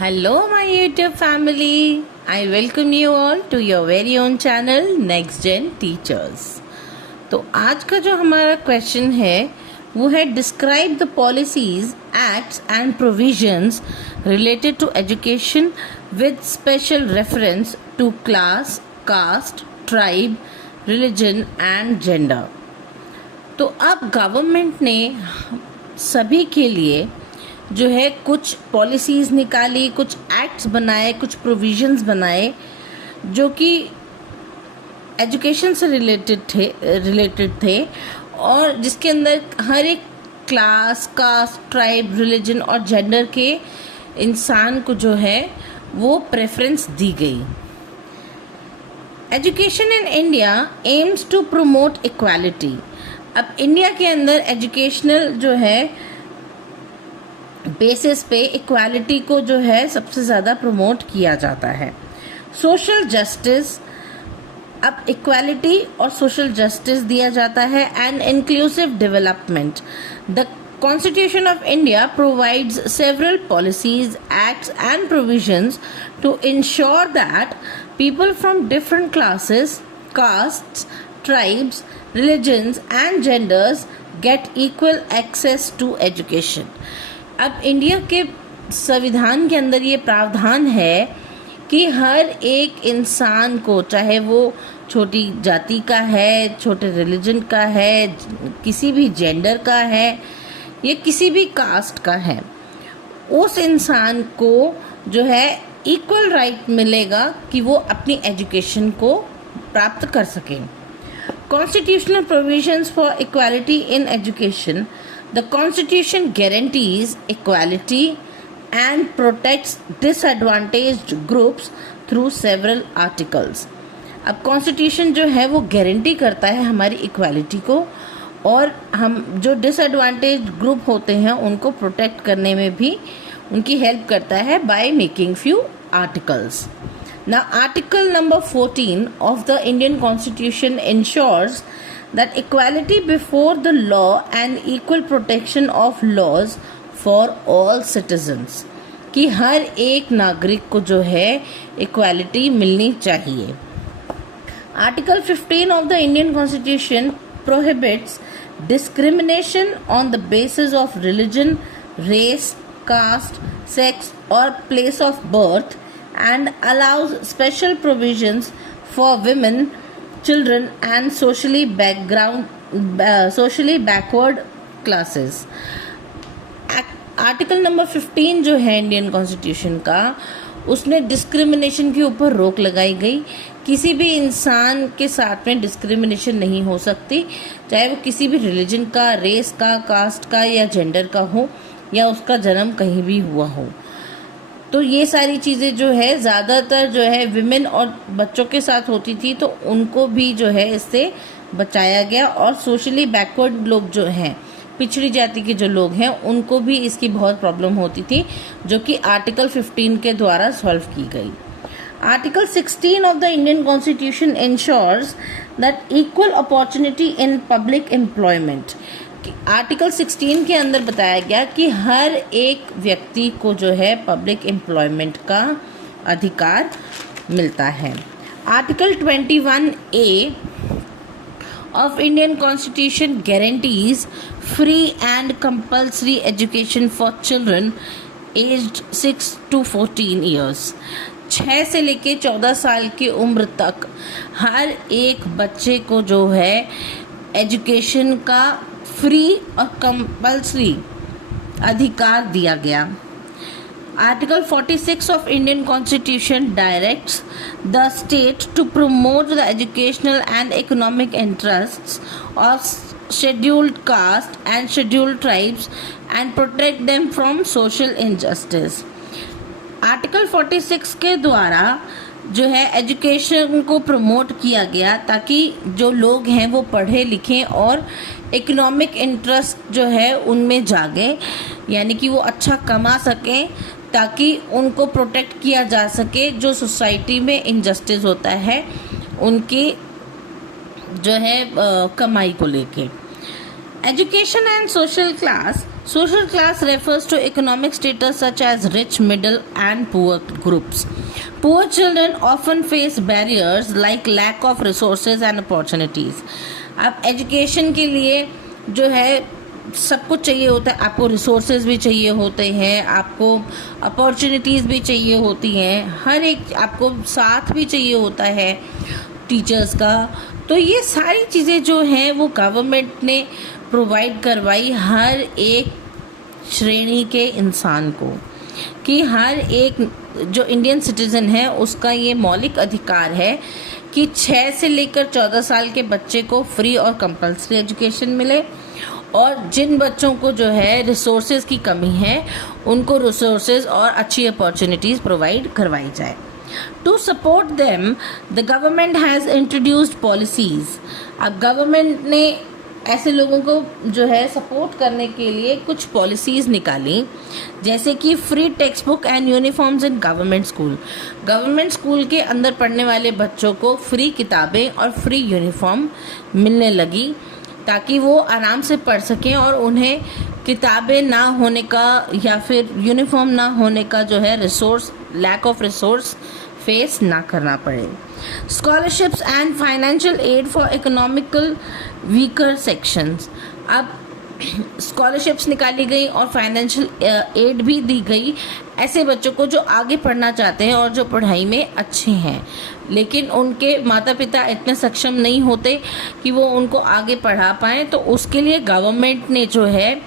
Hello, my YouTube family. I welcome you all to your very own channel Next Gen Teachers. तो आज का जो हमारा question है वो है describe the policies acts and provisions related to education with special reference to class, caste, tribe, religion and gender. तो अब गवर्नमेंट ने सभी के लिए जो है कुछ पॉलिसीज़ निकाली, कुछ एक्ट्स बनाए, कुछ प्रोविजंस बनाए जो कि एजुकेशन से रिलेटेड थे और जिसके अंदर हर एक क्लास, कास्ट, ट्राइब, रिलीजन और जेंडर के इंसान को जो है वो प्रेफरेंस दी गई। Education in India aims to promote equality. अब इंडिया के अंदर एजुकेशनल जो है बेसिस पे इक्वालिटी को जो है सबसे ज़्यादा प्रमोट किया जाता है। सोशल जस्टिस, अब इक्वालिटी और सोशल जस्टिस दिया जाता है and inclusive development. The Constitution of India provides several policies, acts and provisions to ensure that people from different classes, castes, tribes, religions and genders get equal access to education. अब India के संविधान के अंदर ये प्रावधान है कि हर एक इंसान को, चाहे वो छोटी जाति का है, छोटे रिलीजन का है, किसी भी जेंडर का है या किसी भी कास्ट का है, उस इंसान को जो है इक्वल राइट मिलेगा कि वो अपनी एजुकेशन को प्राप्त कर सकें। Constitutional provisions for equality in education. The Constitution guarantees equality and protects disadvantaged groups through several articles. अब Constitution जो है वो गारंटी करता है हमारी इक्वालिटी को और हम जो डिसएडवांटेज ग्रुप होते हैं उनको प्रोटेक्ट करने में भी उनकी हेल्प करता है by making few articles. Now Article number 14 of the Indian Constitution ensures that equality before the law and equal protection of laws for all citizens, कि हर एक नागरिक को जो है इक्वालिटी मिलनी चाहिए। Article 15 of the Indian Constitution prohibits discrimination on the basis of religion, race, caste, sex or place of birth and allows special provisions for women, children and socially backward classes. Article number 15 जो है Indian constitution का, उसमें discrimination के ऊपर रोक लगाई गई। किसी भी इंसान के साथ में डिस्क्रिमिनेशन नहीं हो सकती, चाहे वो किसी भी रिलीजन का, रेस का, कास्ट का या जेंडर का हो या उसका जन्म कहीं भी हुआ हो। तो ये सारी चीज़ें जो है ज़्यादातर जो है विमेन और बच्चों के साथ होती थी, तो उनको भी जो है इससे बचाया गया। और सोशली बैकवर्ड लोग जो हैं, पिछड़ी जाति के जो लोग हैं, उनको भी इसकी बहुत प्रॉब्लम होती थी, जो कि आर्टिकल 15 के द्वारा सॉल्व की गई। Article 16 of the Indian constitution ensures that equal opportunity in public employment. Article 16 के अंदर बताया गया कि हर एक व्यक्ति को जो है पब्लिक एम्प्लॉयमेंट का अधिकार मिलता है। Article 21A of Indian Constitution guarantees free and compulsory education for children aged 6 to 14 years. 6 से लेके 14 साल की उम्र तक हर एक बच्चे को जो है एजुकेशन का फ्री और कंपल्सरी अधिकार दिया गया। Article 46 of Indian constitution directs the state to promote the educational and economic interests of scheduled caste and scheduled tribes and protect them from social injustice. Article 46 के द्वारा जो है एजुकेशन को प्रमोट किया गया ताकि जो लोग हैं वो पढ़े लिखें और इकोनॉमिक इंटरेस्ट जो है उनमें जागे, यानी कि वो अच्छा कमा सकें ताकि उनको प्रोटेक्ट किया जा सके। जो सोसाइटी में इनजस्टिस होता है उनकी जो है कमाई को लेके। Education and social class Social class refers to economic status such as rich, middle, and poor groups. Poor children often face barriers like lack of resources and opportunities. अब एजुकेशन के लिए जो है सब कुछ चाहिए होता है, आपको रिसोर्सेज भी चाहिए होते हैं, आपको अपॉर्चुनिटीज़ भी चाहिए होती हैं, हर एक आपको साथ भी चाहिए होता है टीचर्स का। तो ये सारी चीज़ें जो हैं वो गवर्नमेंट ने प्रोवाइड करवाई हर एक श्रेणी के इंसान को, कि हर एक जो इंडियन सिटीज़न है उसका ये मौलिक अधिकार है कि 6 से लेकर 14 साल के बच्चे को फ्री और कंपल्सरी एजुकेशन मिले, और जिन बच्चों को जो है रिसोर्सेज की कमी है उनको रिसोर्सेज और अच्छी अपॉर्चुनिटीज़ प्रोवाइड करवाई जाए। To support them the government has introduced policies. अब गवर्नमेंट ने ऐसे लोगों को जो है सपोर्ट करने के लिए कुछ पॉलिसीज़ निकाली, जैसे कि free text book and uniforms in government school. Government school के अंदर पढ़ने वाले बच्चों को फ्री किताबें और फ्री यूनिफॉर्म मिलने लगी, ताकि वो आराम से पढ़ सकें और उन्हें किताबें ना होने का या फिर यूनिफॉर्म ना होने का जो है लैक ऑफ रिसोर्स फेस ना करना पड़े। Scholarships and financial aid for economical weaker sections. अब स्कॉलरशिप्स निकाली गई और फाइनेंशियल एड भी दी गई ऐसे बच्चों को जो आगे पढ़ना चाहते हैं और जो पढ़ाई में अच्छे हैं, लेकिन उनके माता पिता इतने सक्षम नहीं होते कि वो उनको आगे पढ़ा पाएँ, तो उसके लिए गवर्नमेंट ने जो है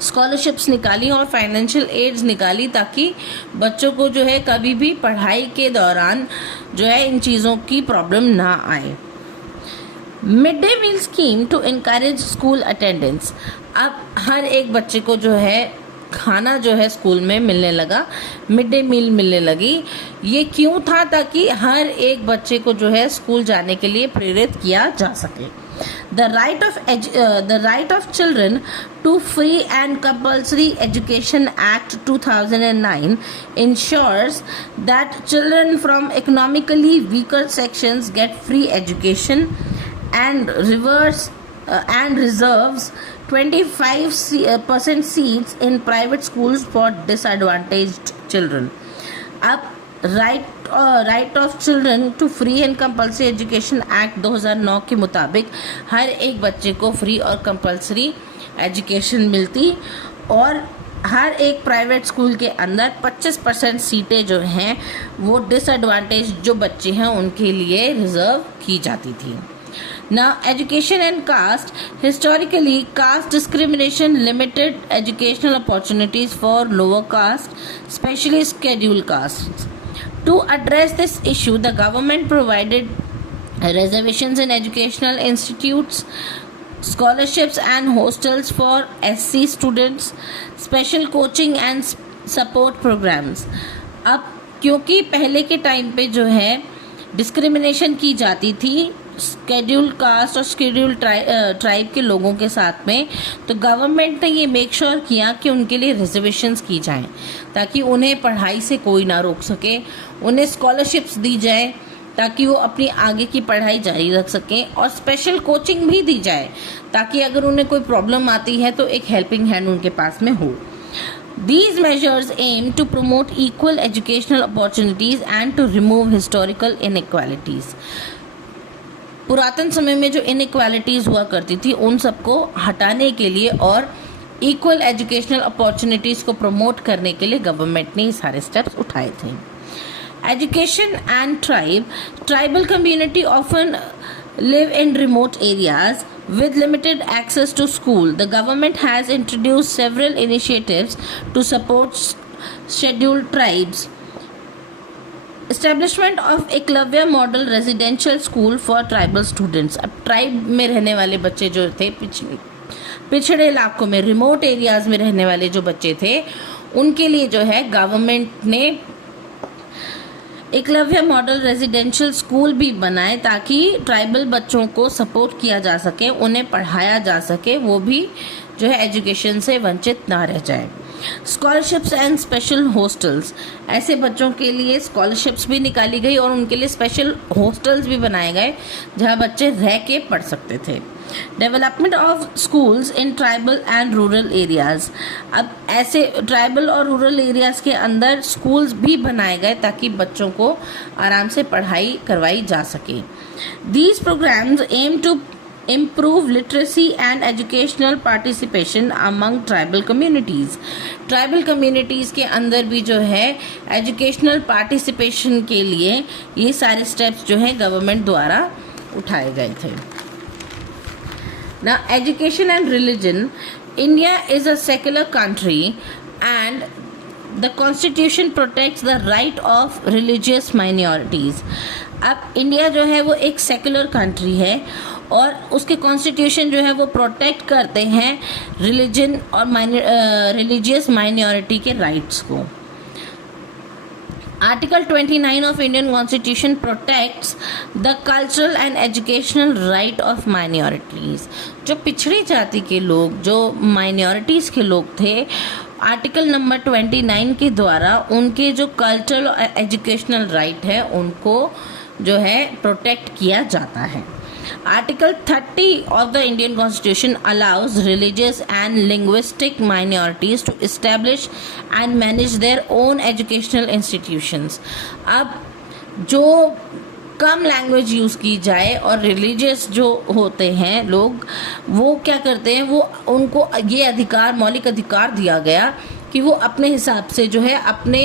स्कॉलरशिप्स निकाली और फाइनेंशियल एड्स निकाली, ताकि बच्चों को जो है कभी भी पढ़ाई के दौरान जो है इन चीज़ों की प्रॉब्लम ना आए। Mid day meal scheme to encourage school attendance. अब हर एक बच्चे को जो है खाना जो है स्कूल में मिलने लगा, मिड डे मील मिलने लगी। ये क्यों था? ताकि हर एक बच्चे को जो है स्कूल जाने के लिए प्रेरित किया जा सके। The right of children to free and compulsory education Act 2009 ensures that children from economically weaker sections get free education and reserves 25% seats in private schools for disadvantaged children. अब right of children to free and compulsory education act 2009 के मुताबिक हर एक बच्चे को free और compulsory education मिलती, और हर एक प्राइवेट स्कूल के अंदर 25% सीटें जो हैं वो डिसएडवांटेज जो बच्चे हैं उनके लिए रिजर्व की जाती थी। Now, education and caste. Historically, caste discrimination limited educational opportunities for lower caste, especially scheduled castes. To address this issue, the government provided reservations in educational institutes, scholarships and hostels for SC students, special coaching and support programs. अब क्योंकि पहले के time पे जो है discrimination की जाती थी शेड्यूल्ड कास्ट और शेड्यूल्ड ट्राइब के लोगों के साथ में, तो गवर्नमेंट ने ये मेक श्योर किया कि उनके लिए रिजर्वेशंस की जाएं, ताकि उन्हें पढ़ाई से कोई ना रोक सके। उन्हें स्कॉलरशिप्स दी जाए ताकि वो अपनी आगे की पढ़ाई जारी रख सकें, और स्पेशल कोचिंग भी दी जाए ताकि अगर उन्हें कोई प्रॉब्लम आती है तो एक हेल्पिंग हैंड उनके पास में हो। These measures aim to promote equal educational opportunities and to remove historical inequalities. पुरातन समय में जो इनइक्वालिटीज़ हुआ करती थी उन सबको हटाने के लिए और इक्वल एजुकेशनल अपॉर्चुनिटीज़ को प्रमोट करने के लिए गवर्नमेंट ने ये सारे स्टेप्स उठाए थे। Education and tribal community often live in remote areas with limited access to school. The government has introduced several initiatives to support scheduled tribes. Establishment of Eklavya model residential school for tribal students. अब tribe में रहने वाले बच्चे जो थे, पिछड़े इलाकों में, रिमोट एरियाज में रहने वाले जो बच्चे थे, उनके लिए जो है गवर्नमेंट ने एकलव्य मॉडल रेजिडेंशियल स्कूल भी बनाए ताकि ट्राइबल बच्चों को सपोर्ट किया जा सके, उन्हें पढ़ाया जा सके, वो भी जो है एजुकेशन से वंचित ना रह जाए। स्कॉलरशिप्स एंड स्पेशल हॉस्टल्स, ऐसे बच्चों के लिए स्कॉलरशिप्स भी निकाली गई और उनके लिए स्पेशल हॉस्टल्स भी बनाए गए जहां बच्चे रह के पढ़ सकते थे। Development of schools in tribal and rural areas. अब ऐसे ट्राइबल और रूरल एरियाज के अंदर स्कूल्स भी बनाए गए ताकि बच्चों को आराम से पढ़ाई करवाई जा सके। These programs aim to improve literacy and educational participation among tribal communities। Tribal communities के अंदर भी जो है एजुकेशनल पार्टिसिपेशन के लिए ये सारे स्टेप्स जो है गवर्नमेंट द्वारा उठाए गए थे। Now, education and religion. India is a secular country and the constitution protects the right of religious minorities। अब इंडिया जो है वो एक सेकुलर कंट्री है और उसके कॉन्स्टिट्यूशन जो है वो प्रोटेक्ट करते हैं रिलीजन और रिलीजियस माइनॉरिटी के राइट्स को। Article 29 of Indian constitution protects the cultural and educational right of minorities. जो पिछड़ी जाति के लोग, जो माइनॉरिटीज़ के लोग थे, आर्टिकल नंबर 29 के द्वारा उनके जो कल्चरल और एजुकेशनल राइट है उनको जो है प्रोटेक्ट किया जाता है। Article 30 of the Indian Constitution allows religious and linguistic minorities to establish and manage their own educational institutions। अब जो कम लैंग्वेज यूज़ की जाए और रिलीजियस जो होते हैं लोग, वो क्या करते हैं, वो उनको ये अधिकार, मौलिक अधिकार दिया गया कि वो अपने हिसाब से जो है अपने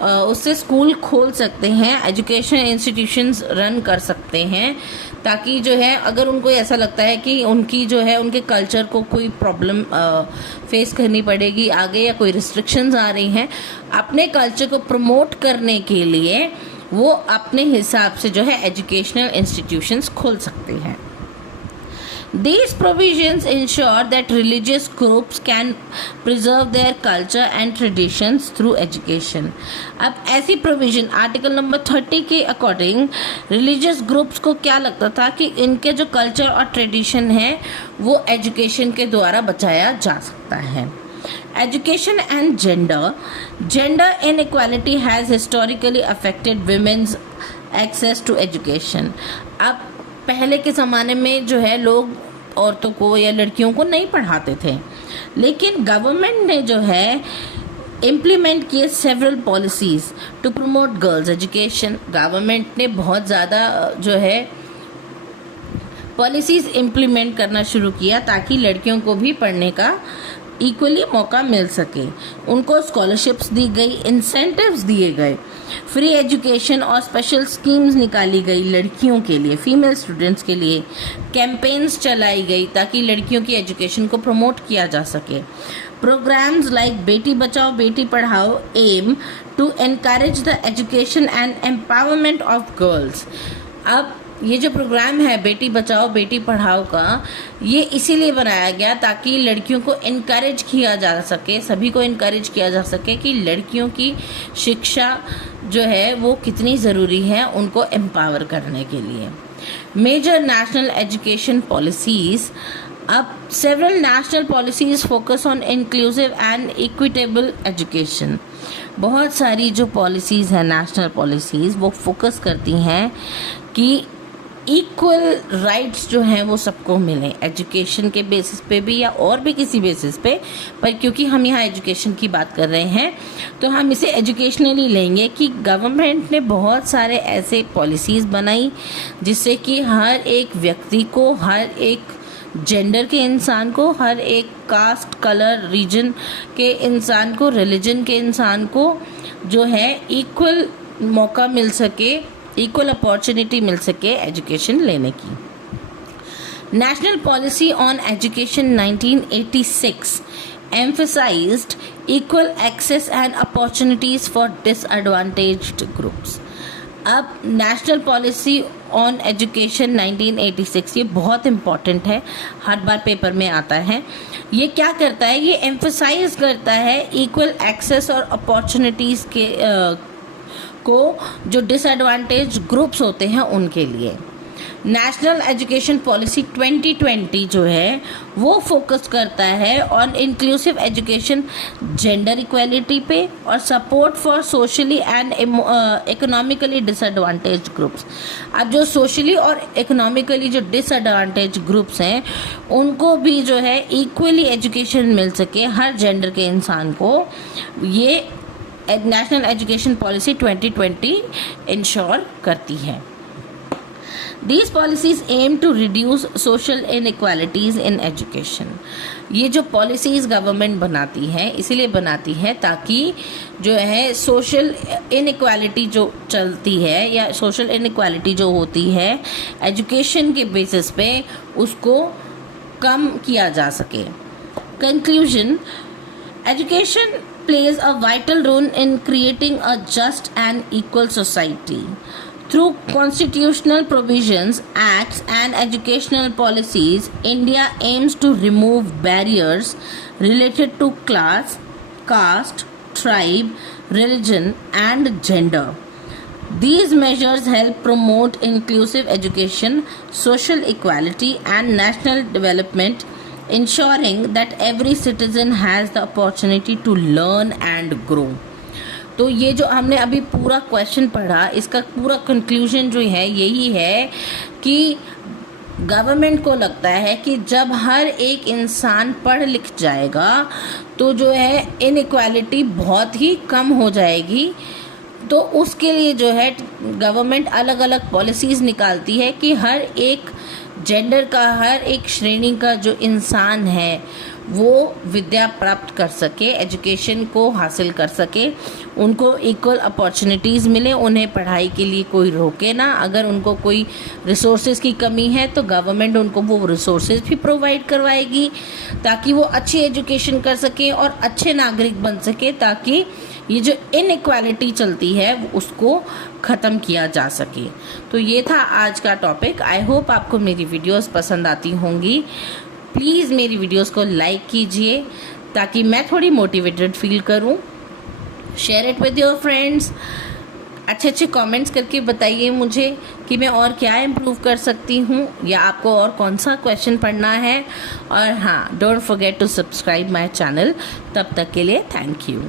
उससे स्कूल खोल सकते हैं, एजुकेशन इंस्टीट्यूशंस रन कर सकते हैं, ताकि जो है अगर उनको ऐसा लगता है कि उनकी जो है उनके कल्चर को कोई प्रॉब्लम फेस करनी पड़ेगी आगे या कोई रिस्ट्रिक्शंस आ रही हैं, अपने कल्चर को प्रमोट करने के लिए वो अपने हिसाब से जो है एजुकेशनल इंस्टीट्यूशंस खोल सकते हैं। These provisions ensure that religious groups can preserve their culture and traditions through education। अब ऐसी प्रोविजन आर्टिकल नंबर 30 के अकॉर्डिंग रिलीजियस ग्रुप्स को क्या लगता था कि इनके जो कल्चर और ट्रेडिशन है वो एजुकेशन के द्वारा बचाया जा सकता है। Education and gender inequality has historically affected women's access to education। अब पहले के ज़माने में जो है लोग औरतों को या लड़कियों को नहीं पढ़ाते थे, लेकिन गवर्नमेंट ने जो है इम्प्लीमेंट किए several policies to promote girls education. Government ने बहुत ज़्यादा जो है पॉलिसीज़ इम्प्लीमेंट करना शुरू किया ताकि लड़कियों को भी पढ़ने का इक्वली मौका मिल सके। उनको स्कॉलरशिप्स दी गई, इंसेंटिव्स दिए गए, फ्री एजुकेशन और स्पेशल स्कीम्स निकाली गई लड़कियों के लिए, फीमेल स्टूडेंट्स के लिए कैंपेन्स चलाई गई ताकि लड़कियों की एजुकेशन को प्रमोट किया जा सके। प्रोग्राम्स लाइक बेटी Bachao Beti Padhao aim to encourage the education and empowerment of girls. अब ये जो प्रोग्राम है बेटी बचाओ बेटी पढ़ाओ का, ये इसीलिए बनाया गया ताकि लड़कियों को इनकरेज किया जा सके, सभी को इनकरेज किया जा सके कि लड़कियों की शिक्षा जो है वो कितनी ज़रूरी है उनको एम्पावर करने के लिए। Major national education policies. अब several national policies focus on inclusive and equitable education. बहुत सारी जो पॉलिसीज़ हैं नेशनल पॉलिसीज़ वो फोकस करती हैं कि इक्वल राइट्स जो हैं वो सबको मिलें, एजुकेशन के बेसिस पे भी या और भी किसी बेसिस पे, पर क्योंकि हम यहाँ एजुकेशन की बात कर रहे हैं तो हम इसे एजुकेशनली लेंगे कि गवर्नमेंट ने बहुत सारे ऐसे पॉलिसीज़ बनाई जिससे कि हर एक व्यक्ति को, हर एक जेंडर के इंसान को, हर एक कास्ट, कलर, रीजन के इंसान को, रिलीजन के इंसान को जो है इक्वल मौका मिल सके, इक्वल अपॉर्चुनिटी मिल सके एजुकेशन लेने की। National policy on education 1986 emphasized equal access and opportunities for disadvantaged groups। अब नेशनल पॉलिसी ऑन एजुकेशन 1986 ये बहुत इम्पॉर्टेंट है, हर बार पेपर में आता है। ये क्या करता है, ये एम्फसाइज करता है इक्वल एक्सेस और अपॉर्चुनिटीज़ के को जो डिसएडवांटेज ग्रुप्स होते हैं उनके लिए। नेशनल एजुकेशन पॉलिसी 2020 जो है वो फोकस करता है on inclusive education, gender equality पे और support for socially and economically disadvantage groups. अब जो सोशली और इकोनॉमिकली जो डिसएडवांटेज ग्रुप्स हैं उनको भी जो है इक्वली एजुकेशन मिल सके हर जेंडर के इंसान को, ये नेशनल एजुकेशन पॉलिसी 2020 इंश्योर करती है। These policies aim to reduce social inequalities in education. ये जो पॉलिसीज गवर्नमेंट बनाती है इसीलिए बनाती है ताकि जो है सोशल इनइक्वालिटी जो चलती है या सोशल इनइक्वालिटी जो होती है एजुकेशन के बेसिस पे उसको कम किया जा सके। Conclusion, education plays a vital role in creating a just and equal society. Through constitutional provisions, acts and educational policies, India aims to remove barriers related to class, caste, tribe, religion and gender. These measures help promote inclusive education, social equality and national development, ensuring that every citizen has the opportunity to learn and grow. तो ये जो हमने अभी पूरा question पढ़ा इसका पूरा conclusion जो है यही है कि गवर्नमेंट को लगता है कि जब हर एक इंसान पढ़ लिख जाएगा तो जो है इनइक्वालिटी बहुत ही कम हो जाएगी। तो उसके लिए जो है गवर्नमेंट अलग अलग पॉलिसीज़ निकालती है कि हर एक जेंडर का, हर एक श्रेणी का जो इंसान है वो विद्या प्राप्त कर सके, एजुकेशन को हासिल कर सके, उनको इक्वल अपॉर्चुनिटीज़ मिले, उन्हें पढ़ाई के लिए कोई रोके ना। अगर उनको कोई रिसोर्सेज की कमी है तो गवर्नमेंट उनको वो रिसोर्सेज भी प्रोवाइड करवाएगी ताकि वो अच्छी एजुकेशन कर सके और अच्छे नागरिक बन सके, ताकि ये जो इनइक्वालिटी चलती है उसको ख़त्म किया जा सके। तो ये था आज का टॉपिक। आई होप आपको मेरी वीडियोस पसंद आती होंगी। प्लीज़ मेरी वीडियोस को लाइक कीजिए ताकि मैं थोड़ी मोटिवेटेड फील करूं। Share it with your friends. अच्छे अच्छे कमेंट्स करके बताइए मुझे कि मैं और क्या इम्प्रूव कर सकती हूँ या आपको और कौन सा क्वेश्चन पढ़ना है। और हाँ, don't forget to subscribe my channel. तब तक के लिए थैंक यू।